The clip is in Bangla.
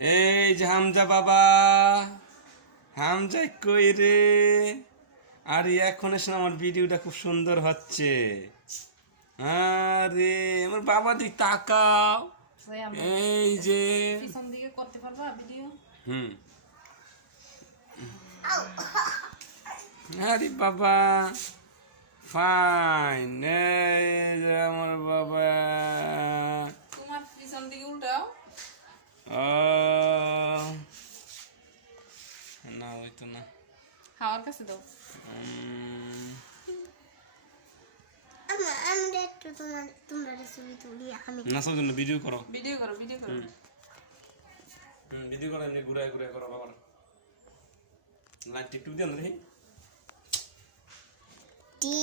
এই যে হামজা বাবা, হামজা কই রে? আর এখন এসে আমার ভিডিওটা খুব সুন্দর হচ্ছে। আরে আমার বাবা দিক তাকাও। এই যে পিছন দিকে করতে পারবা ভিডিও? হুম, আরে বাবা ফাইন। এই যে আমার বাবা। তোমার পিছন দিকে উল্টাও। ও না, ওই তো না। হাওয়ার কাছে দাও। আমরা একটু তোমরা ছবি তুলি আমি না সব জন্য ভিডিও করো, ভিডিও করো, ভিডিও করো। ভিডিও করো, এমনি ঘুরে ঘুরে করো বাবার। লাইট টিকটুক দিয়ে দেখি। টি